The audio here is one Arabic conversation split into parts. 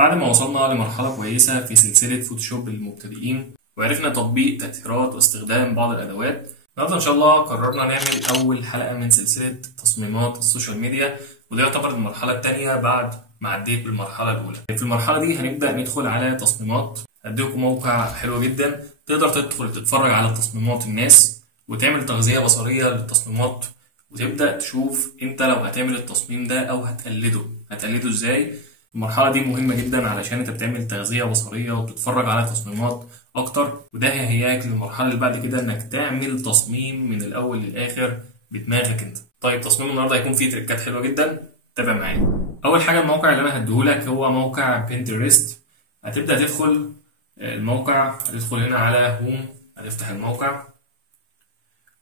بعد ما وصلنا لمرحلة كويسة في سلسلة فوتوشوب للمبتدئين وعرفنا تطبيق تأثيرات واستخدام بعض الأدوات، النهارده إن شاء الله قررنا نعمل أول حلقة من سلسلة تصميمات السوشيال ميديا، وده يعتبر المرحلة التانية بعد ما عديت بالمرحلة الأولى. في المرحلة دي هنبدأ ندخل على تصميمات. هديكم موقع حلو جدا تقدر تدخل تتفرج على تصميمات الناس وتعمل تغذية بصرية للتصميمات، وتبدأ تشوف انت لو هتعمل التصميم ده او هتقلده ازاي. المرحلة دي مهمة جدا علشان انت بتعمل تغذية بصرية وبتتفرج على تصميمات اكتر، وده هيهيئك للمرحلة اللي بعد كده انك تعمل تصميم من الاول للاخر بدماغك انت. طيب تصميم النهارده هيكون فيه تريكات حلوة جدا، تابع معايا. اول حاجة الموقع اللي انا هديهولك هو موقع بنترست. هتبدأ تدخل الموقع، هتدخل هنا على هوم، هتفتح الموقع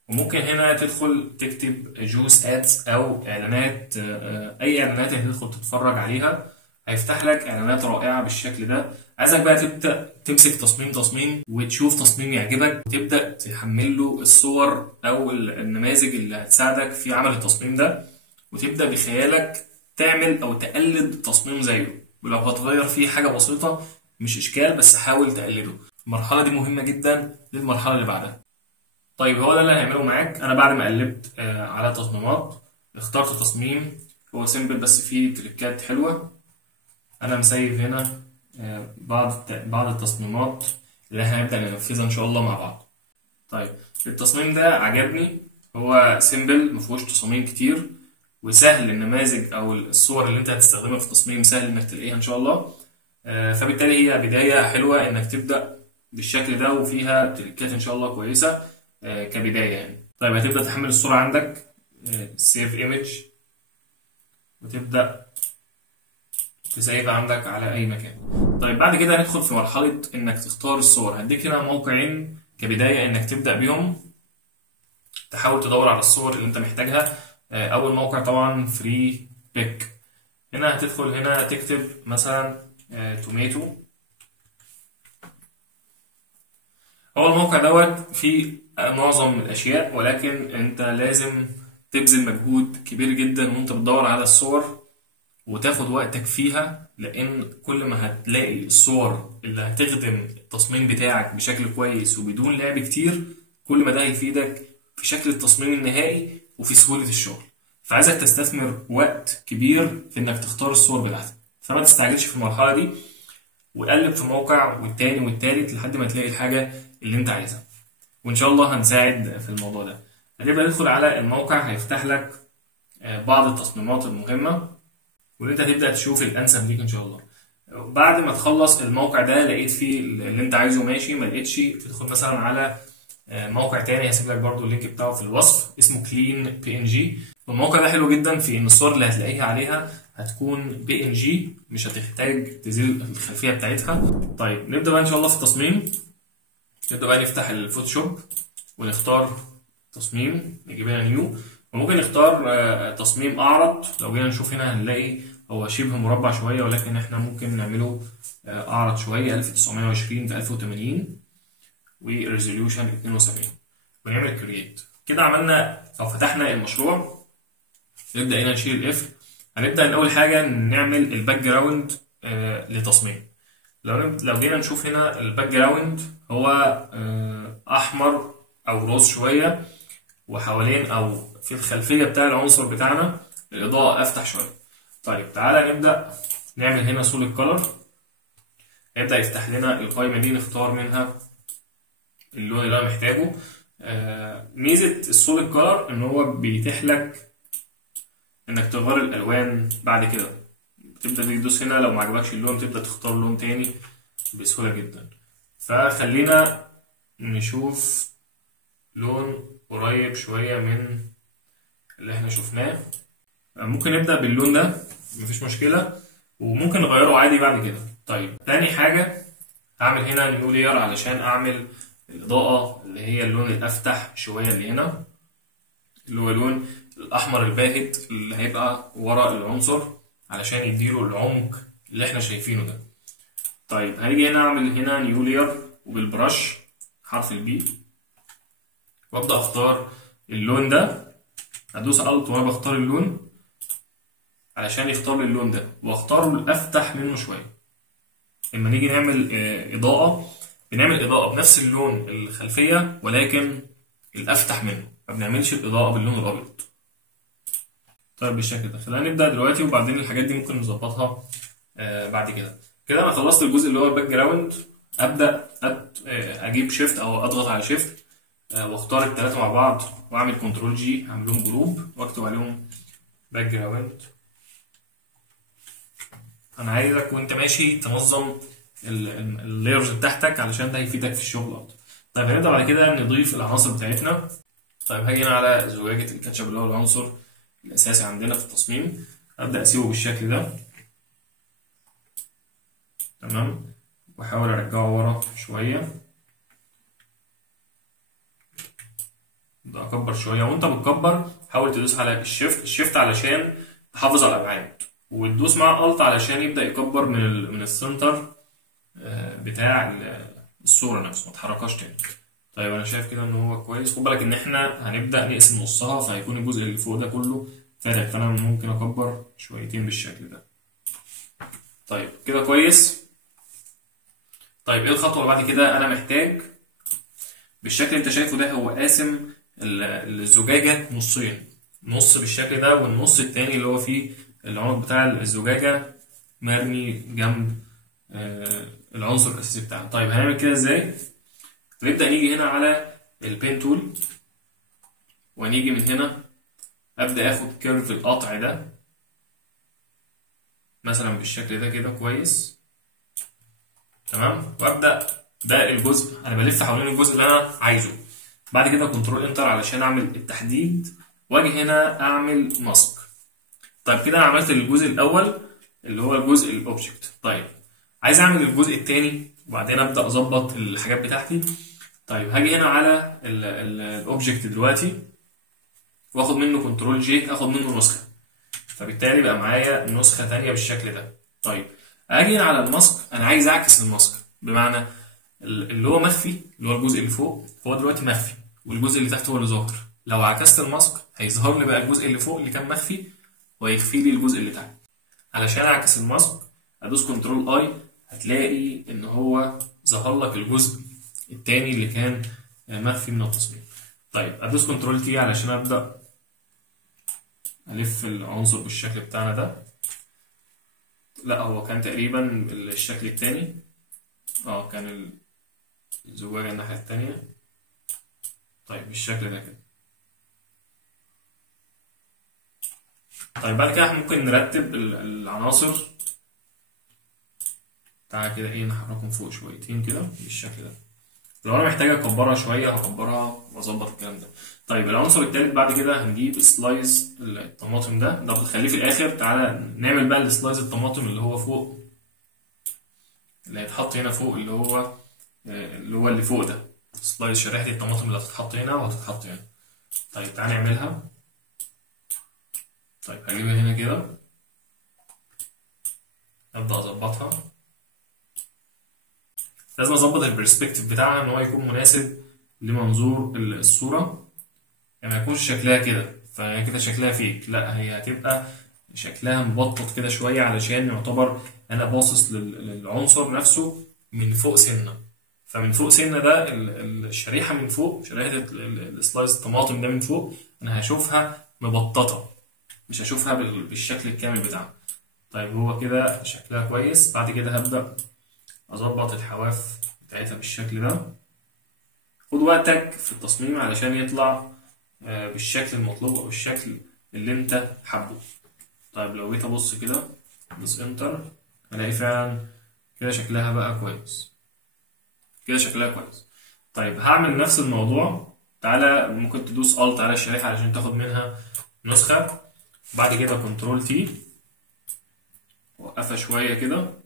وممكن هنا تدخل تكتب جوس ادز او اعلانات، اي اعلانات هتدخل تتفرج عليها هيفتح لك اعلانات رائعه بالشكل ده. عايزك بقى تبدا تمسك تصميم وتشوف تصميم يعجبك وتبدا تحمل له الصور او النماذج اللي هتساعدك في عمل التصميم ده، وتبدا بخيالك تعمل او تقلد تصميم زيه، ولو هتغير فيه حاجه بسيطه مش اشكال، بس حاول تقلده. المرحله دي مهمه جدا للمرحله اللي بعدها. طيب هو ده اللي هنعمله معاك. انا بعد ما قلبت على تصميمات اخترت تصميم هو سيمبل بس فيه تريكات حلوه. انا مسيب هنا بعض التصميمات اللي هنبدا ننفذها ان شاء الله مع بعض. طيب التصميم ده عجبني، هو سيمبل مفيهوش تصاميم كتير وسهل، النماذج او الصور اللي انت هتستخدمها في التصميم سهل انك تلاقيها ان شاء الله. فبالتالي هي بدايه حلوه انك تبدا بالشكل ده وفيها تريكات ان شاء الله كويسه كبداية يعني. طيب هتبدأ تحمل الصورة عندك سيف ايمج وتبدأ تسيبها عندك على أي مكان. طيب بعد كده هندخل في مرحلة إنك تختار الصور. هديك هنا موقعين كبداية إنك تبدأ بيهم تحاول تدور على الصور اللي أنت محتاجها. أول موقع طبعا فري بيك. هنا هتدخل هنا تكتب مثلا توميتو. هو الموقع دوت فيه معظم الاشياء، ولكن انت لازم تبذل مجهود كبير جدا وانت بتدور على الصور وتاخد وقتك فيها، لان كل ما هتلاقي الصور اللي هتخدم التصميم بتاعك بشكل كويس وبدون لعب كتير، كل ما ده هيفيدك في شكل التصميم النهائي وفي سهولة الشغل. فعايزك تستثمر وقت كبير في انك تختار الصور بتاعتك، فما تستعجلش في المرحلة دي وقلب في موقع والتاني والتالت لحد ما تلاقي الحاجة اللي انت عايزها، وان شاء الله هنساعد في الموضوع ده. هتبقى تدخل على الموقع هيفتح لك بعض التصميمات المهمة واللي انت هتبدأ تشوف الانسب ليك ان شاء الله. بعد ما تخلص الموقع ده لقيت فيه اللي انت عايزه ماشي، ما لقيتش تدخل مثلا على موقع تاني هسيب لك برضو اللينك بتاعه في الوصف اسمه كلين بي ان جي. والموقع ده حلو جدا في ان الصور اللي هتلاقيها عليها هتكون بي ان جي، مش هتحتاج تزيل الخلفية بتاعتها. طيب نبدأ بقى ان شاء الله في التصميم. نبدأ بقى نفتح الفوتوشوب ونختار تصميم، نجيب هنا نيو، وممكن نختار تصميم أعرض. لو جينا نشوف هنا هنلاقي هو شبه مربع شوية، ولكن احنا ممكن نعمله أعرض شوية 1920 في 1080 وريزوليوشن 72 ونعمل كرييت. كده عملنا أو فتحنا المشروع. نبدأ هنا نشيل القفل. هنبدأ أول حاجة نعمل الباك جراوند لتصميم. لو جينا نشوف هنا الباك جراوند هو احمر او روز شويه، وحوالين او في الخلفيه بتاع العنصر بتاعنا الاضاءه افتح شويه. طيب تعالى نبدا نعمل هنا سوليد كولر. هيبدا يفتح لنا القائمه دي نختار منها اللون اللي انا محتاجه. ميزه السوليد كولر ان هو بيتيح لك انك تغير الالوان بعد كده. تبدا تدوس هنا لو ما عجبكش اللون تبدا تختار لون تاني بسهوله جدا. فخلينا نشوف لون قريب شويه من اللي احنا شفناه. ممكن نبدا باللون ده مفيش مشكله، وممكن نغيره عادي بعد كده. طيب تاني حاجه هعمل هنا نيو لير علشان اعمل الاضاءه اللي هي اللون الافتح شويه اللي هنا، اللي هو اللون الاحمر الباهت اللي هيبقى ورا العنصر علشان يديله العمق اللي احنا شايفينه ده. طيب هنيجي هنا اعمل هنا نيو لير وبالبرش حرف البي وابدا اختار اللون ده. هدوس الت وانا بختار اللون علشان يختار لي اللون ده، واختاره الافتح منه شويه. لما نيجي نعمل اضاءه، بنعمل اضاءه بنفس اللون الخلفيه ولكن الافتح منه، ما بنعملش الاضاءه باللون الابيض. طيب بالشكل ده خلينا نبدا دلوقتي، وبعدين الحاجات دي ممكن نظبطها بعد كده. كده انا خلصت الجزء اللي هو الباك جراوند. ابدا اجيب شيفت او اضغط على شيفت واختار الثلاثه مع بعض واعمل كنترول جي، اعمل لهم جروب واكتب عليهم باك جراوند. انا عايزك وانت ماشي تنظم اللايرز بتاعتك علشان ده هيفيدك في الشغل اكتر. طيب هنبدا بعد كده نضيف العناصر بتاعتنا. طيب هاجي هنا على زجاجه الكاتشب اللي هو العنصر الاساسي عندنا في التصميم، ابدا اسيبه بالشكل ده. تمام، واحاول ارجعه ورا شويه، ده اكبر شويه. وانت بتكبر حاول تدوس على الشيفت علشان تحافظ على الابعاد، وتدوس مع الت علشان يبدا يكبر من السنتر بتاع الصوره نفسه، ما تحركهاش تاني. طيب انا شايف كده ان هو كويس. خد بالك ان احنا هنبدا نقسم نصها، فهيكون الجزء اللي فوق ده كله فارغ، فانا ممكن اكبر شويتين بالشكل ده. طيب كده كويس. طيب ايه الخطوه اللي بعد كده؟ انا محتاج بالشكل اللي انت شايفه ده، هو قاسم الزجاجه نصين، نص بالشكل ده والنص التاني اللي هو فيه العنق بتاع الزجاجه مرمي جنب العنصر الاساسي بتاعها. طيب هنعمل كده ازاي؟ نبدا نيجي هنا على البين تول، ونيجي من هنا ابدا اخد كيرف القطع ده مثلا بالشكل ده كده كويس. تمام، وابدا ده الجزء انا بلف حوالين الجزء اللي انا عايزه. بعد كده كنترول انتر علشان اعمل التحديد، واجي هنا اعمل ماسك. طيب كده انا عملت الجزء الاول اللي هو الجزء الاوبجكت. طيب عايز اعمل الجزء الثاني وبعدين ابدا اظبط الحاجات بتاعتي. طيب هاجي هنا على الاوبجكت دلوقتي واخد منه كنترول جي، اخد منه نسخه، فبالتالي بقى معايا نسخه ثانيه بالشكل ده. طيب اجي هنا على الماسك، انا عايز اعكس الماسك، بمعنى اللي هو مخفي اللي هو الجزء اللي فوق هو دلوقتي مخفي والجزء اللي تحت هو اللي ظاهر. لو عكست الماسك هيظهر لي بقى الجزء اللي فوق اللي كان مخفي ويخفي لي الجزء اللي تحت. علشان اعكس الماسك ادوس كنترول اي، هتلاقي ان هو ظهر لك الجزء التاني اللي كان مخفي من التصميم. طيب ادوس كنترول تي علشان ابدا الف العنصر بالشكل بتاعنا ده. لا هو كان تقريبا الشكل التاني، كان الزجاجة الناحية التانية. طيب بالشكل ده كده. طيب بعد كده احنا ممكن نرتب العناصر. تعالى كده ايه نحركهم فوق شويتين كده بالشكل ده. لو انا محتاج اكبرها شوية هكبرها واظبط الكلام ده. طيب العنصر التالت بعد كده هنجيب سلايز الطماطم ده بتخليه في الاخر. تعالى نعمل بقى السلايز الطماطم اللي هو فوق، اللي هيتحط هنا فوق، اللي فوق ده سلايز شريحة الطماطم اللي هتتحط هنا وهتتحط هنا. طيب تعالى نعملها. طيب هجيبها هنا كده، ابدا اظبطها. لازم اظبط البرسبكتيف بتاعها ان هو يكون مناسب لمنظور الصوره، يعني ما يكونش شكلها كده فهي كده شكلها فيك، لا هي هتبقى شكلها مبطط كده شويه علشان يعتبر انا باصص للعنصر نفسه من فوق سنه. فمن فوق سنه ده الشريحه من فوق، شريحه السلايس الطماطم ده من فوق انا هشوفها مبططه، مش هشوفها بالشكل الكامل بتاعها. طيب هو كده شكلها كويس. بعد كده هبدأ أظبط الحواف بتاعتها بالشكل ده. خد وقتك في التصميم علشان يطلع بالشكل المطلوب أو الشكل اللي أنت حابه. طيب لو جيت أبص كده بس انتر ألاقي فعلا كده شكلها بقى كويس، كده شكلها كويس. طيب هعمل نفس الموضوع. تعالى ممكن تدوس الت على الشريحة علشان تاخد منها نسخة. بعد كده كنترول تي وقفها شوية كده.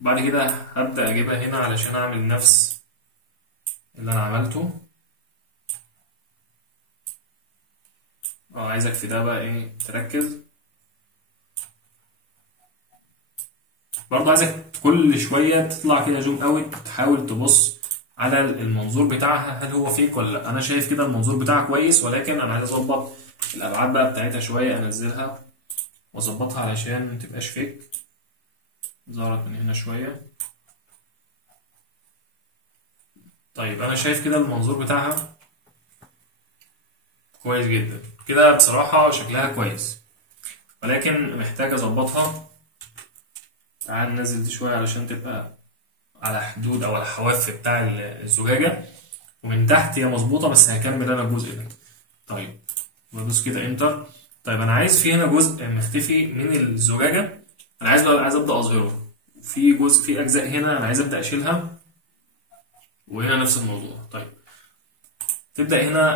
بعد كده هبدأ أجيبها هنا علشان أعمل نفس اللي أنا عملته. عايزك في ده بقى إيه تركز. برضه عايزك كل شوية تطلع كده زوم أوت، تحاول تبص على المنظور بتاعها هل هو فيك ولا لأ. أنا شايف كده المنظور بتاعها كويس، ولكن أنا عايز أظبط الأبعاد بقى بتاعتها شوية، أنزلها وأظبطها علشان متبقاش فيك. ظهرت من هنا شوية طيب انا شايف كده المنظور بتاعها كويس جدا كده بصراحة، شكلها كويس، ولكن محتاج اظبطها. تعال ننزل دي شوية علشان تبقى على حدود او على الحواف بتاع الزجاجة، ومن تحت هي مظبوطة بس هكمل انا الجزء ده. طيب بدوس كده انتر. طيب انا عايز في هنا جزء مختفي من الزجاجة، انا عايز ابدا اظهره. في جزء، في اجزاء هنا انا عايز ابدا اشيلها، وهنا نفس الموضوع. طيب تبدا هنا،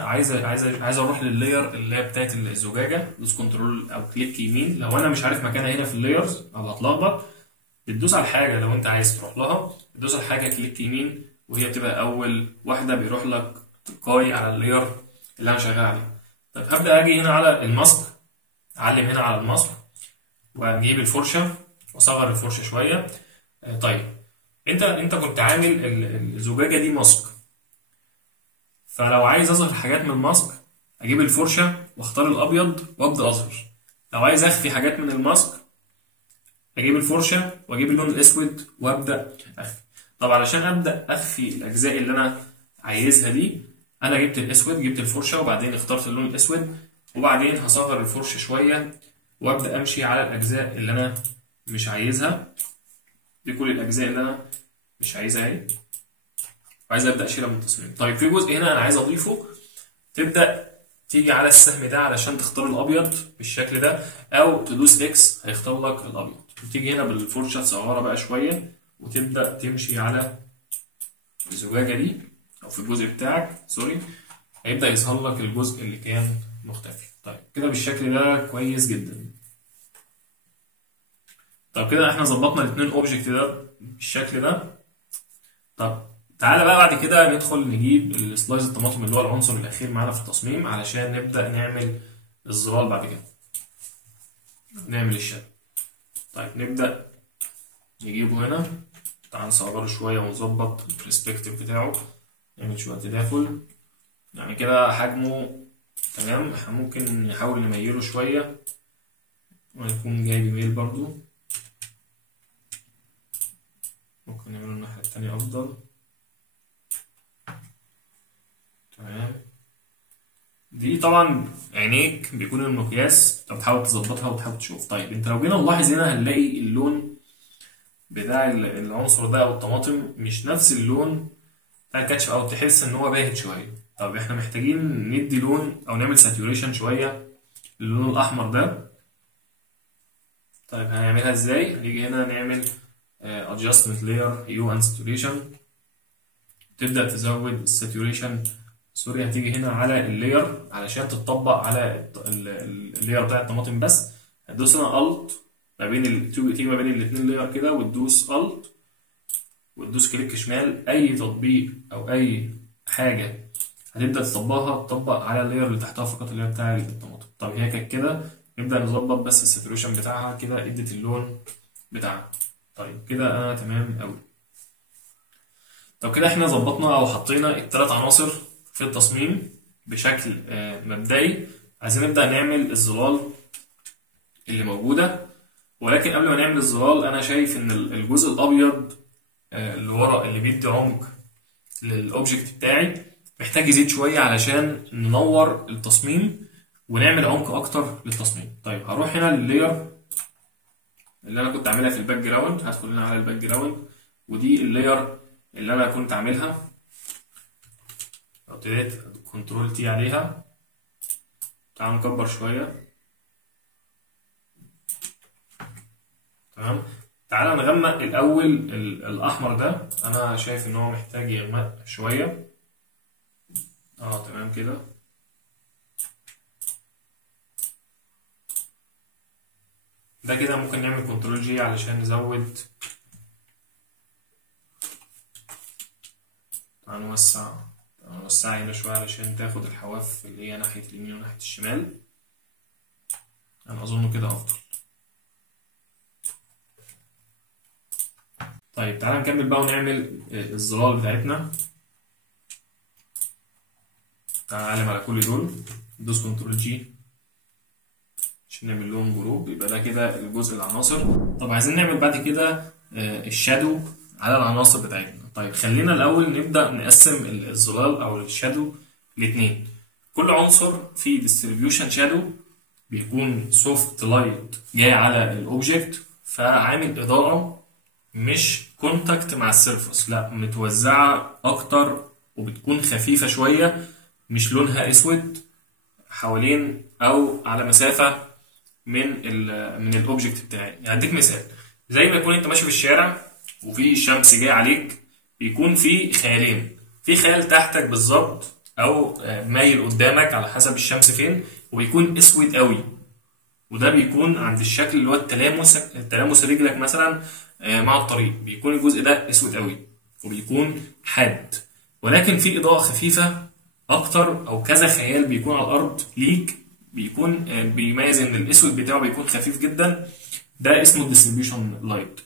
عايز اروح لللاير اللي هي بتاعت الزجاجه، دوس كنترول او كليك يمين. لو انا مش عارف مكانها هنا في اللايرز او هتلخبط، بتدوس على الحاجه. لو انت عايز تروح لها بتدوس على الحاجه كليك يمين، وهي بتبقى اول واحده بيروح لك تلقائي على اللاير اللي انا شغال عليه. طيب هبدا اجي هنا على الماسك، اعلم هنا على الماسك، واجيب الفرشه واصغر الفرشه شويه. طيب انت كنت عامل الزجاجه دي ماسك، فلو عايز اظهر حاجات من الماسك اجيب الفرشه واختار الابيض وابدا اظهر. لو عايز اخفي حاجات من الماسك اجيب الفرشه واجيب اللون الاسود وابدا اخفي. طب علشان ابدا اخفي الاجزاء اللي انا عايزها دي، انا جبت الاسود، جبت الفرشه وبعدين اخترت اللون الاسود، وبعدين هصغر الفرشه شويه وابدا امشي على الاجزاء اللي انا مش عايزها. دي كل الاجزاء اللي انا مش عايزها اهي، وعايز ابدا اشيلها من التصميم. طيب في جزء هنا انا عايز اضيفه، تبدا تيجي على السهم ده علشان تختار الابيض بالشكل ده، او تدوس اكس هيختار لك الابيض، وتيجي هنا بالفرشه تصغرها بقى شويه وتبدا تمشي على الزجاجه دي او في الجزء بتاعك، سوري، هيبدا يظهر لك الجزء اللي كان مختفي. طيب كده بالشكل ده كويس جدا. طب كده احنا ظبطنا الاثنين اوبجكت ده بالشكل ده. طب تعالى بقى بعد كده ندخل نجيب السلايز الطماطم اللي هو العنصر الاخير معانا في التصميم، علشان نبدا نعمل الظلال بعد كده، نعمل الشادو. طيب نبدا نجيبه هنا، تعال نصغره شويه ونظبط البرسبكتيف بتاعه، نعمل شويه تداخل يعني كده حجمه تمام. احنا ممكن نحاول نميله شويه ويكون جاي بميل برضو، ممكن نعمله الناحيه التانيه افضل. تمام، دي طبعا عينيك بيكون المقياس، انت بتحاول تظبطها وتحاول تشوف. طيب انت لو جينا نلاحظ هنا هنلاقي اللون بتاع العنصر ده او الطماطم مش نفس اللون بتاع الكاتشب، او تحس ان هو باهت شويه. طب احنا محتاجين ندي لون او نعمل ساتوريشن شويه للون الاحمر ده. طيب هنعملها ازاي؟ هنيجي هنا نعمل adjustment layer hue and saturation، تبدا تزود الساتوريشن. سوري، هتيجي هنا على اللاير علشان تطبق على اللاير بتاع الطماطم بس، هتدوس هنا الت ما بين تيجي ما بين الاثنين لاير كده، وتدوس الت وتدوس كليك شمال. اي تطبيق او اي حاجه هتبدا تطبق على اللاير اللي تحتها فقط، اللي هي بتاع الطماطم. طب هي كانت كده، نبدا نظبط بس الساتوريشن بتاعها كده، ادت اللون بتاعها. طيب كده انا تمام قوي. طب كده احنا ظبطنا او حطينا الثلاث عناصر في التصميم بشكل مبدئي. عايزين نبدأ نعمل الظلال اللي موجودة، ولكن قبل ما نعمل الظلال أنا شايف إن الجزء الأبيض اللي ورا اللي بيدي عمق للأوبجكت بتاعي محتاج يزيد شوية علشان ننور التصميم ونعمل عمق أكتر للتصميم. طيب هروح هنا لللاير اللي أنا كنت عاملها في الباك جراوند، هدخل هنا على الباك جراوند، ودي اللاير اللي أنا كنت عاملها. ابتديت كنترول تي عليها، تعال نكبر شوية. تمام، تعال نغمق الأول الأحمر ده، أنا شايف إن هو محتاج يغمق شوية. تمام كده. ده كده ممكن نعمل كنترول جي علشان نزود. تعال نوسع هنا شوية علشان تاخد الحواف اللي هي ناحية اليمين وناحية الشمال. أنا أظن كده أفضل. طيب تعالى نكمل بقى ونعمل الظلال بتاعتنا. تعالى نعلم على كل دول، ندوس كنترول جي عشان نعمل لهم جروب، يبقى ده كده الجزء العناصر. طب عايزين نعمل بعد كده الشادو على العناصر بتاعتنا. طيب خلينا الاول نبدا نقسم الظلال او الشادو لاتنين. كل عنصر فيه ديستريبيوشن شادو بيكون سوفت لايت جاي على الاوبجكت، فعامل اضاءه مش كونتاكت مع السيرفس، لا متوزعه اكتر وبتكون خفيفه شويه، مش لونها اسود حوالين او على مسافه من الاوبجكت بتاعي. يعني هديك مثال، زي ما يكون انت ماشي في الشارع وفي شمس جايه عليك، بيكون في خيالين، في خيال تحتك بالظبط او مايل قدامك على حسب الشمس فين، وبيكون اسود قوي، وده بيكون عند الشكل اللي هو التلامس رجلك مثلا مع الطريق، بيكون الجزء ده اسود قوي وبيكون حاد. ولكن في اضاءه خفيفه اكتر او كذا خيال بيكون على الارض ليك، بيكون بيميز ان الاسود بتاعه بيكون خفيف جدا، ده اسمه الديستريبيوشن لايت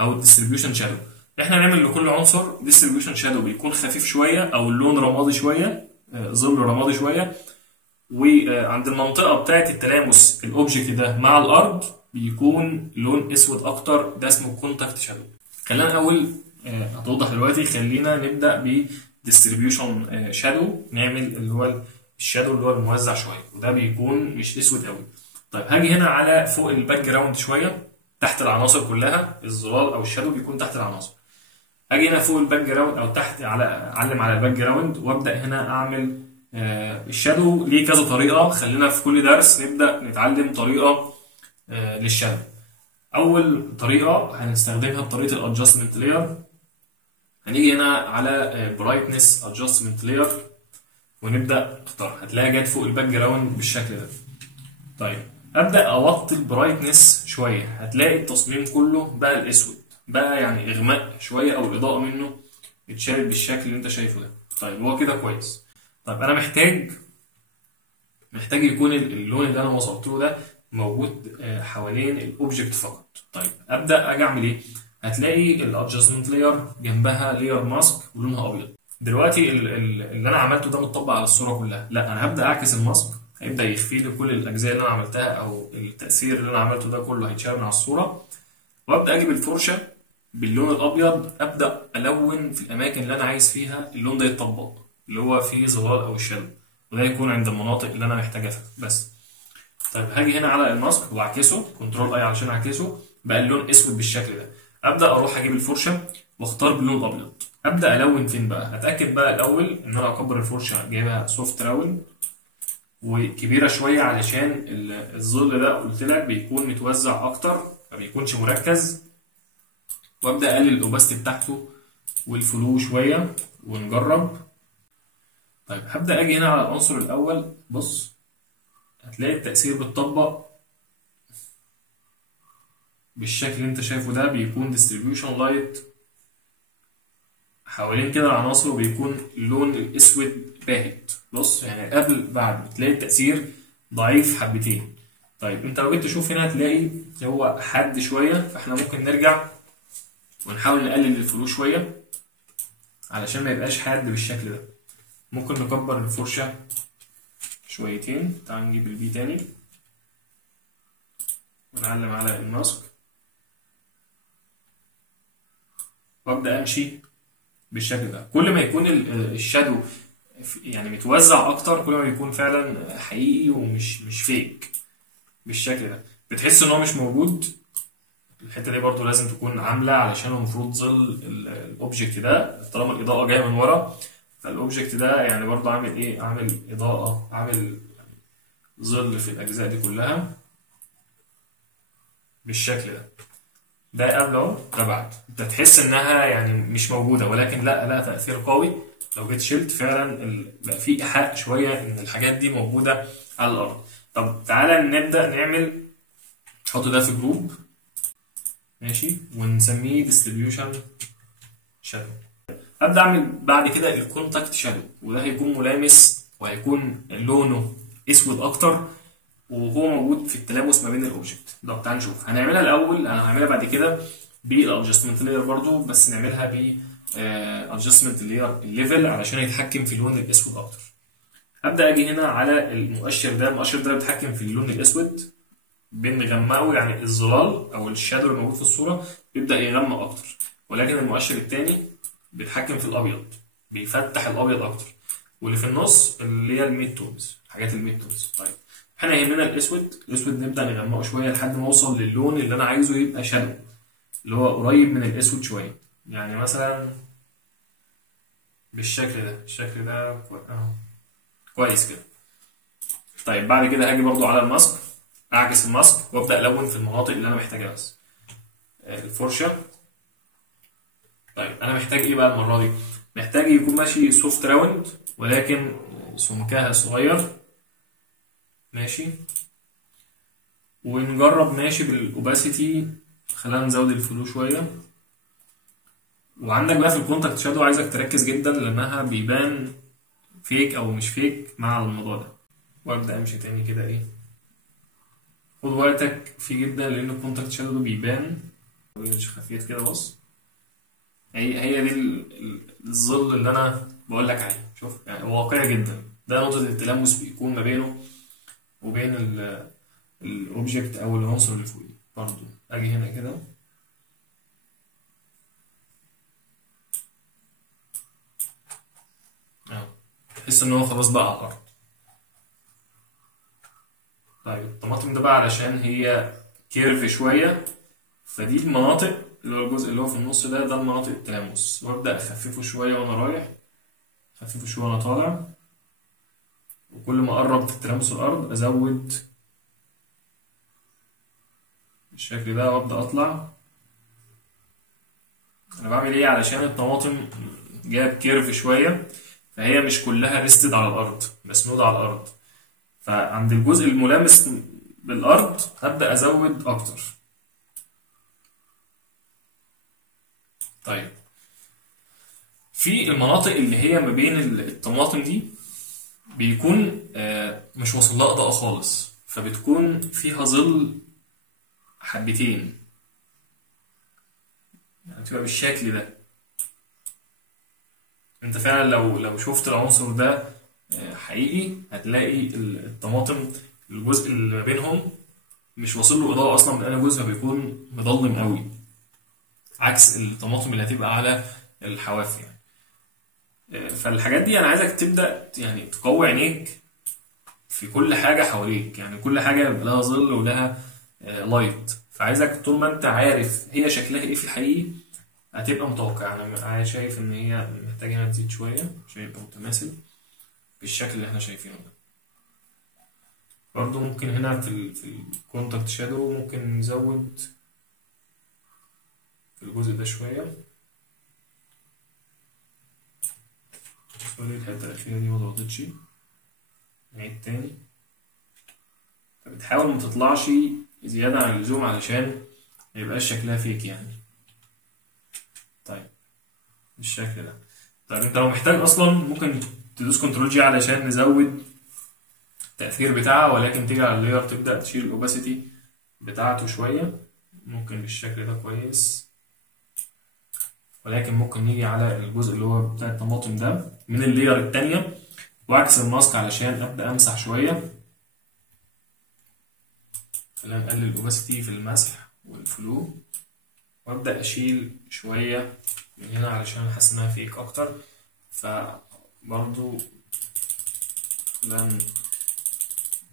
او الديستريبيوشن شادو. احنا هنعمل لكل عنصر ديستريبيوشن شادو بيكون خفيف شويه او اللون رمادي شويه، ظل رمادي شويه، وعند المنطقه بتاعه التلامس الاوبجكت ده مع الارض بيكون لون اسود اكتر، ده اسمه كونتاكت شادو. خلينا الاول هتوضح دلوقتي، خلينا نبدا ب ديستريبيوشن شادو، نعمل اللي هو الشادو اللي هو الموزع شويه، وده بيكون مش اسود قوي. طيب هاجي هنا على فوق الباك جراوند شويه، تحت العناصر كلها، الظلال او الشادو بيكون تحت العناصر. اجي هنا فوق الباك جراوند او تحت، اعلم على الباك جراوند وابدا هنا اعمل الشادو. ليه كذا طريقه، خلينا في كل درس نبدا نتعلم طريقه للشادو. اول طريقه هنستخدمها بطريقه الادجستمنت لاير. هنيجي هنا على برايتنس ادجستمنت لاير ونبدا نختار، هتلاقيها جت فوق الباك جراوند بالشكل ده. طيب ابدا اوطي البرايتنس شويه، هتلاقي التصميم كله بقى الاسود، بقى يعني اغماء شويه او الاضاءه منه اتشالت بالشكل اللي انت شايفه ده. طيب هو كده كويس. طيب انا محتاج يكون اللون اللي انا وصلته ده موجود حوالين الاوبجكت فقط. طيب ابدا اجي اعمل ايه؟ هتلاقي الادجستمنت لاير جنبها لاير ماسك ولونها ابيض. دلوقتي اللي انا عملته ده متطبق على الصوره كلها، لا انا هبدا اعكس الماسك، هيبدا يخفي لي كل الاجزاء اللي انا عملتها او التاثير اللي انا عملته ده كله هيتشال من على الصوره، وابدا اجيب الفرشه باللون الابيض، ابدا الون في الاماكن اللي انا عايز فيها اللون ده يتطبق، اللي هو فيه ظلال او شادو، وده يكون عند المناطق اللي انا محتاجها بس. طيب هاجي هنا على الماسك واعكسه، كنترول اي علشان اعكسه، بقى اللون اسود بالشكل ده. ابدا اروح اجيب الفرشه واختار باللون الابيض، ابدا الون فين بقى؟ هتاكد بقى الاول ان انا اكبر الفرشه جايبها سوفت راول وكبيره شويه، علشان الظل ده قلت لك بيكون متوزع اكتر ما بيكونش مركز، وابدا اقلل الاوباستي بتاعته والفلو شويه ونجرب. طيب هبدا اجي هنا على العنصر الاول، بص هتلاقي التاثير بيتطبق بالشكل اللي انت شايفه ده، بيكون ديستريبيوشن لايت حوالين كده العناصر وبيكون اللون الاسود باهت. بص يعني قبل بعد بتلاقي التاثير ضعيف حبتين. طيب انت لو جيت تشوف هنا هتلاقي هو حاد شويه، فاحنا ممكن نرجع ونحاول نقلل الفلو شويه علشان ما يبقاش حاد بالشكل ده. ممكن نكبر الفرشه شويتين، تعال نجيب البي تاني ونعلم على الماسك وابدا امشي بالشكل ده. كل ما يكون الشادو يعني متوزع اكتر، كل ما بيكون فعلا حقيقي ومش فيك بالشكل ده، بتحس ان هو مش موجود. الحته دي برضو لازم تكون عامله، علشان المفروض ظل الاوبجكت ده طالما الاضاءه جايه من ورا، فالاوبجكت ده يعني برضو عامل ايه؟ عامل اضاءه، عامل ظل في الاجزاء دي كلها بالشكل ده. ده قبل اهو، ده بعد، انت تحس انها يعني مش موجوده، ولكن لا تاثير قوي. لو جيت شلت فعلا بقى في ايحاء شويه ان الحاجات دي موجوده على الارض. طب تعالى نبدا نعمل، نحط ده في جروب ماشي ونسميه ديستريبيوشن شادو. ابدا اعمل بعد كده الكونتاكت شادو، وده هيكون ملامس وهيكون لونه اسود اكتر وهو موجود في التلامس ما بين الاوبجكت. طب تعال نشوف هنعملها الاول. انا هعملها بعد كده بالادجستمنت لاير برضو، بس نعملها ب ادجستمنت لاير الليفل علشان يتحكم في اللون الاسود اكتر. ابدا اجي هنا على المؤشر ده، المؤشر ده بيتحكم في اللون الاسود، بنغمقه يعني الظلال او الشادو اللي موجود في الصوره بيبدا يغمق اكتر، ولكن المؤشر الثاني بيتحكم في الابيض، بيفتح الابيض اكتر. واللي في النص اللي هي الميد تونز، حاجات الميد تونز. طيب احنا يهمنا الاسود. الاسود نبدا نغمقه شويه لحد ما اوصل للون اللي انا عايزه يبقى شادو، اللي هو قريب من الاسود شويه. يعني مثلا بالشكل ده، الشكل ده اهو كويس كده. طيب بعد كده هاجي برضو على الماسك، اعكس الماسك وابدا الون في المناطق اللي انا محتاجها بس. الفرشه. طيب انا محتاج ايه بقى المره دي؟ محتاج يكون ماشي سوفت راوند ولكن سمكها صغير. ماشي. ونجرب ماشي بالاوباسيتي، خلينا نزود الفلو شويه. وعندك بقى في الكونتاكت شادو عايزك تركز جدا لانها بيبان فيك او مش فيك مع الموضوع ده. وابدا امشي تاني كده ايه، خد وقتك فيه جدا لان الكونتاكت شادو ده بيبان مش خفيف كده. بص، هي دي الظل اللي انا بقول لك عليه. شوف يعني واقعي جدا. ده نقطة التلامس بيكون ما بينه وبين الاوبجكت او العنصر اللي فوقيه. برضه اجي هنا كده اهو، تحس ان هو خلاص بقى على الارض. طيب الطماطم ده بقى علشان هي كيرف شوية، فدي المناطق اللي هو الجزء اللي هو في النص ده المناطق التلامس. وابدا اخففه شوية وانا رايح، اخففه شوية وانا طالع. وكل ما اقرب في التلامس الارض ازود بالشكل ده وابدا اطلع. انا بعمل ايه علشان الطماطم جايه بكيرف شويه، فهي مش كلها ريستد على الارض، مسنوده على الارض. فعند الجزء الملامس بالارض هبدا ازود اكتر. طيب في المناطق اللي هي ما بين الطماطم دي بيكون مش واصل لها اضاءه خالص، فبتكون فيها ظل حبتين، يعني تبقى بالشكل ده. انت فعلا لو شفت العنصر ده حقيقي هتلاقي الطماطم الجزء اللي ما بينهم مش واصل له اضاءه اصلا من اي جزء، بيكون مظلم قوي عكس الطماطم اللي هتبقى على الحواف يعني. فالحاجات دي انا عايزك تبدا يعني تقوي عينيك في كل حاجه حواليك، يعني كل حاجه يبقى لها ظل ولها لايت. فعايزك طول ما انت عارف هي شكلها ايه في الحقيقي هتبقى متوقع. انا شايف ان هي محتاجه انها تزيد شويه عشان يبقى متماثل بالشكل اللي احنا شايفينه ده. برضو ممكن هنا في الكونتاكت شادو ممكن نزود في الجزء ده شويه. سوري الحته الاخيره دي مضغطتش، نعيد تاني. فبتحاول متطلعش زياده عن اللزوم علشان ميبقاش شكلها فيك يعني. طيب بالشكل ده. طيب انت لو محتاج اصلا ممكن تدوس كنترول جي علشان نزود التأثير بتاعها، ولكن تيجي على اللاير تبدأ تشيل الاوباسيتي بتاعته شوية. ممكن بالشكل ده كويس، ولكن ممكن نيجي على الجزء اللي هو بتاع الطماطم ده من اللاير التانية واعكس الماسك علشان ابدأ امسح شوية. خلينا نقلل الاوباسيتي في المسح والفلو وابدأ اشيل شوية من هنا علشان احس انها فيك اكتر. فبرضو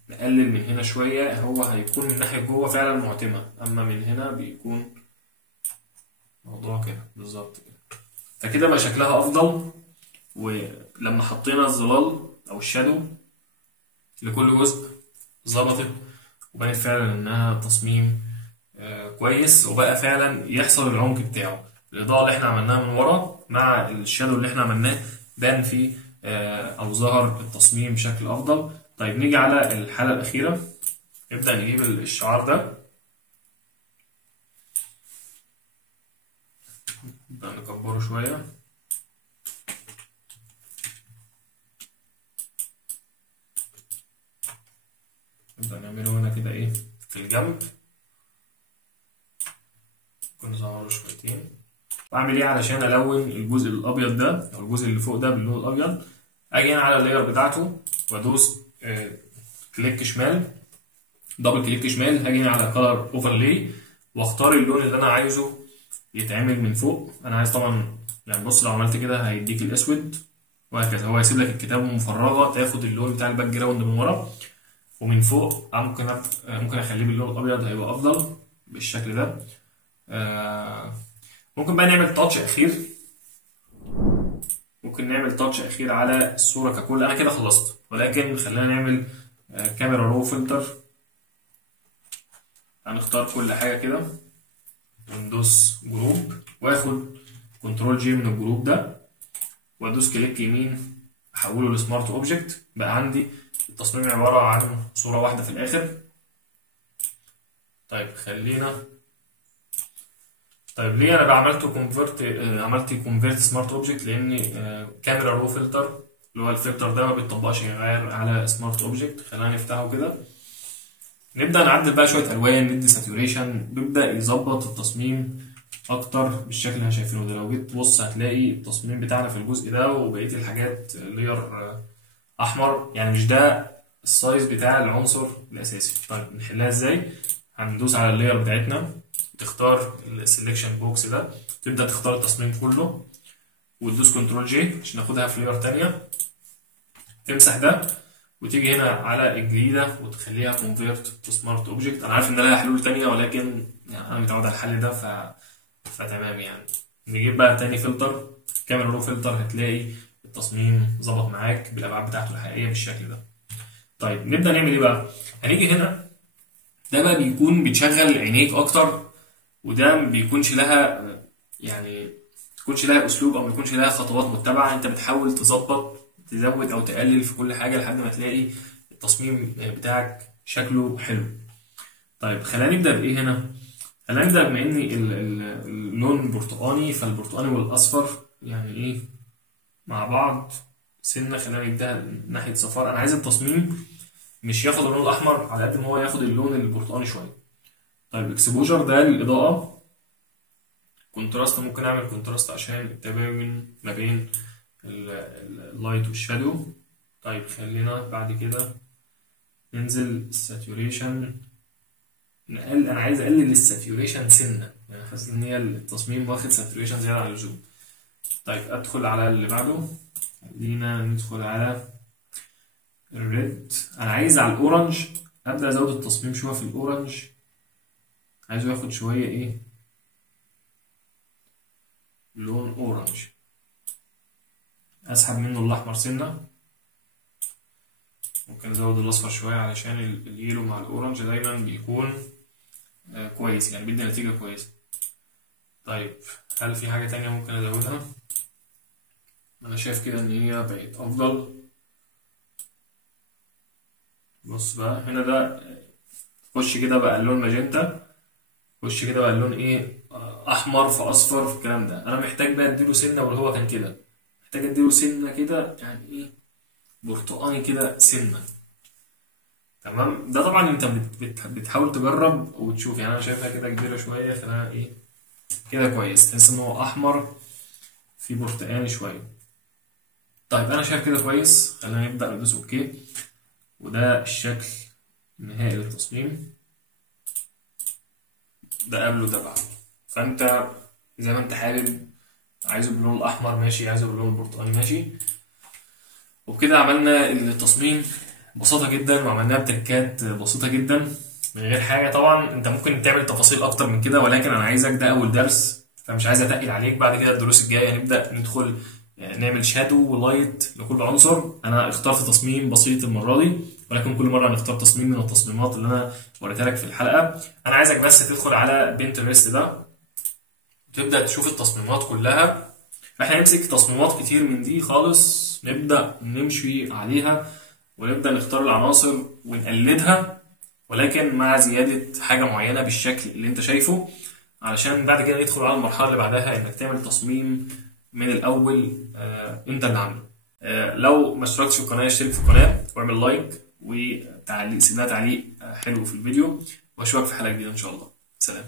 نقلل من هنا شوية، هو هيكون من ناحية جوه فعلا معتمة، اما من هنا بيكون موضوع كده بالظبط كده. فكده بقى شكلها افضل. ولما حطينا الظلال او الشادو لكل جزء ظبطت وبانت فعلا انها تصميم كويس، وبقى فعلا يحصل العمق بتاعه. الاضاءه اللي احنا عملناها من ورا مع الشادو اللي احنا عملناه بان فيه او ظهر التصميم بشكل افضل. طيب نيجي على الحاله الاخيره، نبدا نجيب الشعار ده، نبدا نكبره شويه. نبدا نعمله هنا كده ايه في الجنب، ممكن نصغره شويتين. واعمل ايه علشان الون الجزء الابيض ده او الجزء اللي فوق ده باللون الابيض؟ اجي هنا على اللاير بتاعته وادوس كليك شمال، دبل كليك شمال، هاجي هنا على كلر اوفرلاي واختار اللون اللي انا عايزه يتعمل من فوق. انا عايز طبعا يعني بص لو عملت كده هيديك الاسود وهكذا، هو هيسيب لك الكتابه مفرغه تاخد اللون بتاع الباك جراوند من ورا. ومن فوق ممكن اخليه باللون الابيض هيبقى افضل بالشكل ده. ممكن بقى نعمل تاتش اخير، على الصوره ككل. انا كده خلصت، ولكن خلينا نعمل كاميرا رو فلتر. هنختار كل حاجه كده وندوس جروب، واخد كنترول جي من الجروب ده وادوس كليك يمين احوله لسمارت اوبجكت. بقى عندي التصميم عباره عن صوره واحده في الاخر. طيب ليه انا بقى عملت كونفرت سمارت اوبجكت؟ لان كاميرا رو فلتر اللي هو الفلتر ده ما بيطبقش غير على سمارت اوبجكت. خلينا نفتحه كده، نبدا نعدل بقى شويه الوان، ندي ساتوريشن، بيبدا يظبط التصميم اكتر بالشكل اللي احنا شايفينه ده. لو جيت تبص هتلاقي التصميم بتاعنا في الجزء ده وبقيه الحاجات لير احمر، يعني مش ده السايز بتاع العنصر الاساسي. طيب نحلها ازاي؟ هندوس على اللاير بتاعتنا، تختار السلكشن بوكس ده، تبدا تختار التصميم كله وتدوس كنترول جي عشان ناخدها في لاير تانية. تمسح ده وتيجي هنا على الجديده وتخليها كونفيرت تو سمارت اوبجكت. انا عارف ان لها حلول تانية، ولكن يعني انا متعود على الحل ده فتمام يعني. نجيب بقى تاني فلتر، كاميرا رو فلتر، هتلاقي التصميم ظبط معاك بالابعاد بتاعته الحقيقيه بالشكل ده. طيب نبدا نعمل ايه بقى؟ هنيجي هنا، ده بقى بيكون بتشغل عينيك اكتر، وده ما بيكونش لها اسلوب او ما بيكونش لها خطوات متبعه. انت بتحاول تظبط تزود او تقلل في كل حاجه لحد ما تلاقي التصميم بتاعك شكله حلو. طيب خلينا نبدا بايه هنا؟ خلينا نبدا بما ان اللون برتقاني، فالبرتقاني والاصفر يعني ايه مع بعض سنه. خلينا نبدا ناحيه صفار. انا عايز التصميم مش ياخد اللون الاحمر على قد ما هو ياخد اللون البرتقاني شويه. طيب اكسبوجر ده للاضاءه. كونتراست ممكن اعمل كونتراست عشان التباين ما بين اللايت والشادو. طيب خلينا بعد كده ننزل الساتوريشن، انا عايز اقلل الساتوريشن سنه، يعني حاسس ان هي التصميم واخد ساتوريشن زياده عن اللزوم. طيب ادخل على اللي بعده، خلينا ندخل على الريد. انا عايز على الاورنج ابدا ازود التصميم شويه في الاورنج، عايزه ياخد شويه ايه لون اورنج. اسحب منه الاحمر سنه، ممكن ازود الاصفر شويه علشان اليلو مع الاورنج دايما بيكون كويس، يعني بيدي نتيجه كويسه. طيب هل في حاجه تانية ممكن ازودها؟ انا شايف كده ان هي بقت افضل. بص بقى هنا ده خش كده بقى اللون ماجنتا، خش كده بقى اللون ايه احمر في اصفر في الكلام ده. انا محتاج بقى اديله سنه، واللي هو كان كده محتاج اديله سنه كده، يعني ايه برتقاني كده سنه. تمام. ده طبعا انت بتحاول تجرب وتشوف، يعني انا شايفها كده كبيره شويه، خلينا ايه كده كويس، تحس ان هو احمر في برتقاني شويه. طيب انا شايف كده كويس، خلينا نبدا ندوس اوكي. وده الشكل النهائي للتصميم، ده قبله ده بعده. فانت زي ما انت حابب، عايزه باللون الاحمر ماشي، عايزه باللون البرتقاني ماشي. وبكده عملنا التصميم ببساطه جدا، وعملناها بتركات بسيطه جدا من غير حاجه. طبعا انت ممكن تعمل تفاصيل اكتر من كده، ولكن انا عايزك ده اول درس، فمش عايز اتقل عليك. بعد كده الدروس الجايه هنبدا ندخل نعمل شادو ولايت لكل عنصر. انا اخترت تصميم بسيط المره دي، ولكن كل مره هنختار تصميم من التصميمات اللي انا وريتها لك في الحلقه. انا عايزك بس تدخل على بنترست ده وتبدا تشوف التصميمات كلها. فاحنا هنمسك تصميمات كتير من دي خالص، نبدا نمشي عليها ونبدا نختار العناصر ونقلدها، ولكن مع زياده حاجه معينه بالشكل اللي انت شايفه، علشان بعد كده ندخل على المرحله اللي بعدها انك تعمل تصميم من الاول انت اللي عامله. لو ما اشتركتش في القناه اشترك في القناه واعمل لايك وتعليق، سيب لنا تعليق حلو في الفيديو، واشوفك في حلقه جديده ان شاء الله. سلام.